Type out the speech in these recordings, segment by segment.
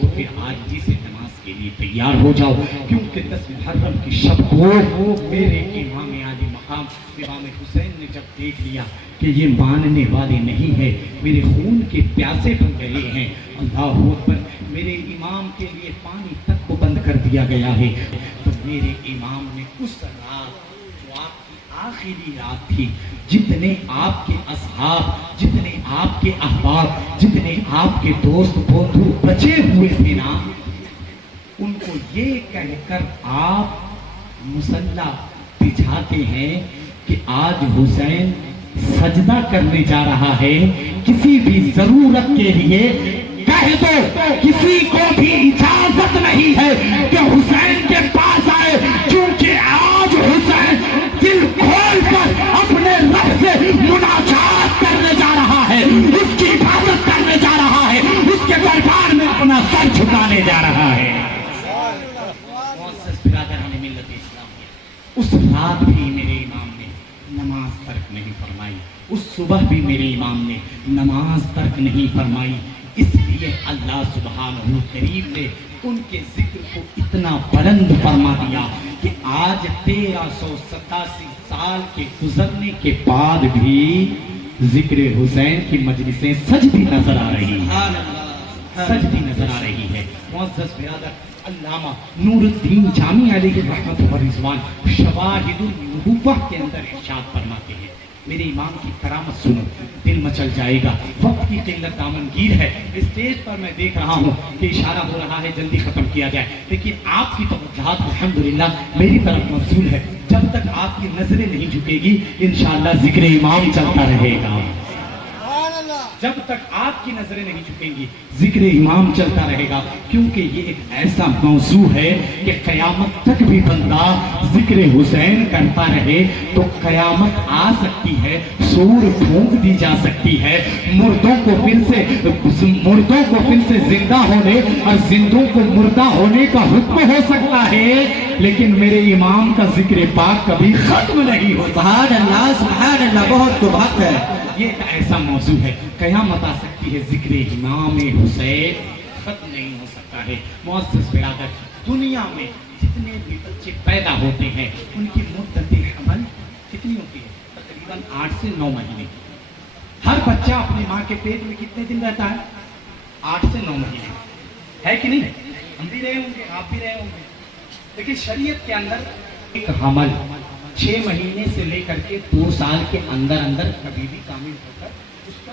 تو پھر عاجزی سے نماز کے لیے تیار ہو جاؤ، کیونکہ 10 محرم کی شب کو میرے امام عالی مقام امام حسین نے جب دیکھ لیا کہ یہ ماننے والے نہیں ہے، میرے خون کے پیاسے بن گئے ہیں، اللہ اکبر، میرے امام کے لیے پانی تک کو بند کر دیا گیا ہے، تو میرے امام نے اس رات جو آپ کی آخری رات تھی، جتنے آپ کے اصحاب، جتنے آپ کے احباب، جتنے آپ کے دوست بندھو بچے ہوئے تھے نا، ان کو یہ کہہ کر آپ مصلی بچھاتے ہیں کہ آج حسین سجدہ کرنے جا رہا ہے، کسی بھی ضرورت کے لیے کہہ دو، کسی کو بھی اجازت نہیں ہے کہ حسین کے پاس آئے، کیونکہ آج حسین دل کھول کر اپنے رب سے مناجات کرنے جا رہا ہے، اس کی عبادت کرنے جا رہا ہے، اس کے دربار میں اپنا سر جھکانے جا رہا ہے۔ معزز برادران ملت اسلامیہ، اس رات بھی میرے امام نے نماز ترک نہیں فرمائی، اس صبح بھی میرے امام نے نماز ترک نہیں فرمائی، اس لیے اللہ سبحانہ کریم نے ان کے ذکر کو اتنا بلند فرما دیا کہ آج 1387 سال کے گزرنے کے بعد بھی ذکر حسین کی مجلسیں سجدی نظر آ رہی ہیں، سجدی نظر آ رہی ہے۔ معزز برادر، علامہ نور الدین جامی علیہ رحمت و رضوان شواہد النبوہ کے اندر ارشاد فرماتے ہیں، میرے امام کی کرامت سنو، دل مچل جائے گا، وقت کی قلت دامنگیر ہے، اسٹیج پر میں دیکھ رہا ہوں کہ اشارہ ہو رہا ہے جلدی ختم کیا جائے، لیکن آپ کی توجہات الحمدللہ میری طرف مبذول ہے، جب تک آپ کی نظریں نہیں جھکے گی انشاءاللہ ذکر امام چلتا رہے گا، جب تک آپ کی نظریں نہیں جھکیں گی ذکر امام چلتا رہے گا، کیونکہ یہ ایک ایسا موضوع ہے کہ قیامت تک بھی بندہ ذکر حسین کرتا رہے تو قیامت آ سکتی ہے، سور پھونک دی جا سکتی ہے، مردوں کو پھر سے زندہ ہونے اور زندوں کو مردہ ہونے کا حکم ہو سکتا ہے، لیکن میرے امام کا ذکر پاک کبھی ختم نہیں ہوتا۔ سبحان اللہ، سبحان اللہ، بہت تو بات ہے۔ یہ ایک ایسا موضوع ہے، قیامت آ سکتی ہے، ذکر امام حسین ختم نہیں ہو سکتا ہے۔ معزز برادر، دنیا میں جتنے بھی بچے پیدا ہوتے ہیں ان کی مدت حمل کتنی ہوتی ہے؟ تقریباً 8 سے 9 مہینے۔ ہر بچہ اپنی ماں کے پیٹ میں کتنے دن رہتا ہے؟ 8 سے 9 مہینے، ہے کہ نہیں؟ ہم بھی رہے ہوں گے، آپ بھی رہے ہوں گے، لیکن شریعت کے اندر ایک حمل 6 مہینے سے لے کر کے 2 سال کے اندر کبھی بھی کامل ہو کر اس کا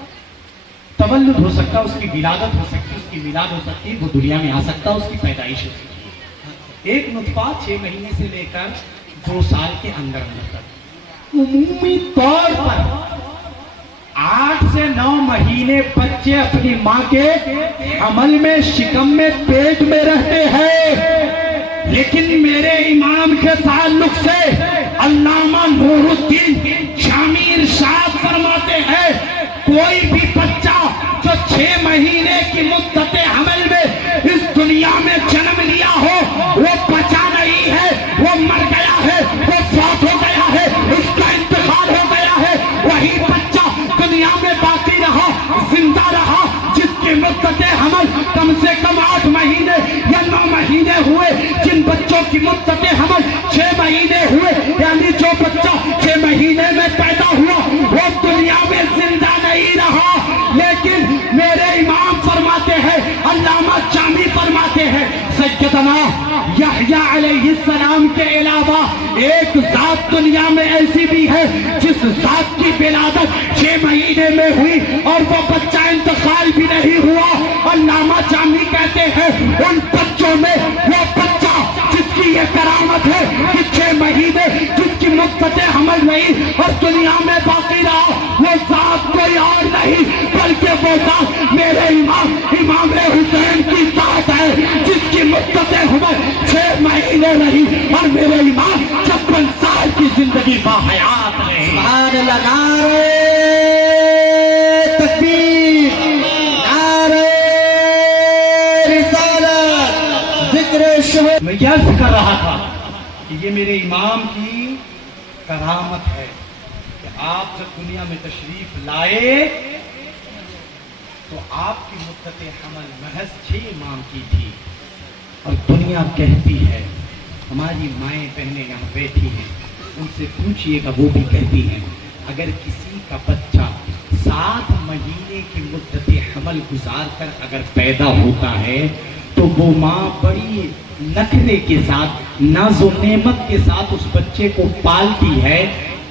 تولد ہو سکتا، اس کی ولادت ہو سکتی، اس کی میلاد ہو سکتی، وہ دنیا میں آ سکتا، اس کی پیدائش ہو سکتی ہے۔ ایک نطفہ 6 مہینے سے لے کر 2 سال کے اندر تک عمومی طور پر 8 سے 9 مہینے بچے اپنی ماں کے حمل میں، شکم میں، پیٹ میں رہتے ہیں، لیکن میرے امام کے تعلق سے علامہ نور الدین جامی ارشاد فرماتے ہیں، کوئی بھی بچہ جو 6 مہینے کی مدت حمل میں اس دنیا میں جنم لیا ہو وہ بچا نہیں ہے، وہ مر گیا ہے، وہ فوت ہو گیا ہے، اس کا انتقال ہو گیا ہے۔ وہی بچہ دنیا میں باقی رہا، زندہ رہا، جس کی مدت حمل کم سے کم 8 مہینے یا 9 مہینے ہوئے، جن بچوں کی مدت حمل 6 مہینے ہوئے، یعنی جو بچہ 6 مہینے میں پیدا ہوا وہ دنیا میں زندہ نہیں رہا، لیکن میرے امام فرماتے ہیں، علامہ جامی فرماتے ہیں، سیدنا یحییٰ علیہ السلام کے علاوہ ایک ذات دنیا میں ایسی بھی ہے جس ذات کی ولادت 6 مہینے میں ہوئی اور وہ بچہ انتقال بھی نہیں ہوا۔ علامہ جامی کہتے ہیں ان بچوں میں وہ بچہ جس کی یہ کرامت ہے کہ 6 مہینے جس کی مدت حمل رہی اور دنیا میں باقی رہا، وہ ذات کوئی اور نہیں بلکہ وہ ذات میرے امام حسین کی ذات ہے، جس کی مدت حمل 6 مہینے رہی اور میرے امام 56 سال کی زندگی باحیات رہے۔ سبحان اللہ، نعرہ تکبیر، نعرہ رسالت، ذکر شہید۔ میں یہ عرض کر رہا تھا کہ یہ میرے امام کی کرامت ہے کہ آپ جب دنیا میں تشریف لائے تو آپ کی مدت حمل محض 6 ماہ کی تھی، اور دنیا کہتی ہے، ہماری مائیں بہنیں یہاں بیٹھی ہیں، ان سے پوچھئے گا، وہ بھی کہتی ہیں اگر کسی کا بچہ 7 مہینے کی مدت حمل گزار کر اگر پیدا ہوتا ہے تو وہ ماں بڑی نخرے کے ساتھ، ناز و نعمت کے ساتھ اس بچے کو پالتی ہے،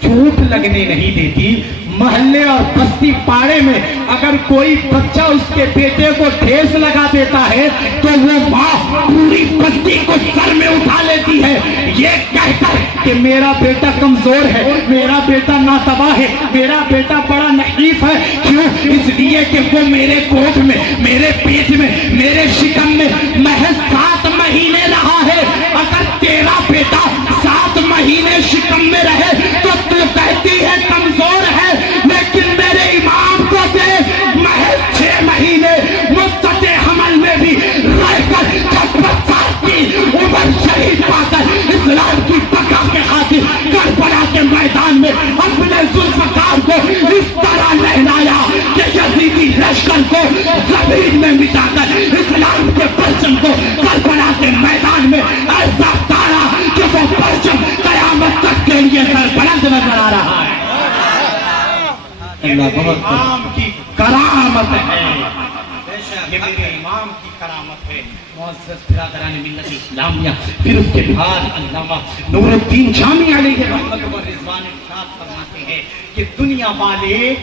چوٹ لگنے نہیں دیتی۔ محلے اور بستی پاڑے میں اگر کوئی بچہ اس کے بیٹے کو ٹھیس لگا دیتا ہے تو وہ ماں پوری بستی کو سر میں اٹھا لیتی ہے، یہ کہہ کر کہ میرا بیٹا کمزور ہے، میرا بیٹا ناتباہ ہے، میرا بیٹا بڑا نحیف ہے۔ کیوں؟ اس لیے کہ وہ میرے کوکھ میں، میرے پیٹ میں، میرے شکم میں محض 7 مہینے رہا ہے۔ اگر تیرا بیٹا 7 مہینے شکم میں رہے تو تو کہتی ہے کمزور ہے، لیکن میرے امام کو دیکھ، محض 6 مہینے مدت حمل میں بھی رہ کر 56 سال کی عمر شہید پا کر اسلام کی بقا کے خاطر کربلا کے میدان میں اپنے ذوالفقار کو اس طرح لہرایا کہ یزیدی لشکر کو زمین میں مٹا کر اسلام کے پرچم کو کربلا کے میدان میں ایسا تارا کہ وہ پرچم قیامت تک کے لیے سربلند نظر آ رہا ہے۔ اللہ بہت امام کی کرامت ہے، یہ میرے امام کی کرامت ہے۔ معزز برادران ملت اسلامیہ، پھر اس کے بعد علامہ نور الدین جامی علیہ رحمت و رضوان ارشاد فرماتے ہیں کہ دنیا والے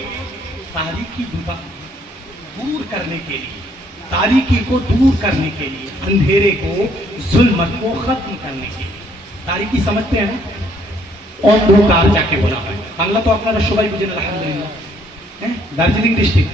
تاریکی دور کرنے کے لیے، تاریکی کو دور کرنے کے لیے، اندھیرے کو، ظلمت کو ختم کرنے کے لیے، تاریکی سمجھتے ہیں نا، اور دو کار جا کے بولا ہے বাংলা তো আপনারা সবাই বুঝেন আলহামদুলিল্লাহ। হ্যাঁ, দার্জিলিং ডিস্ট্রিক্ট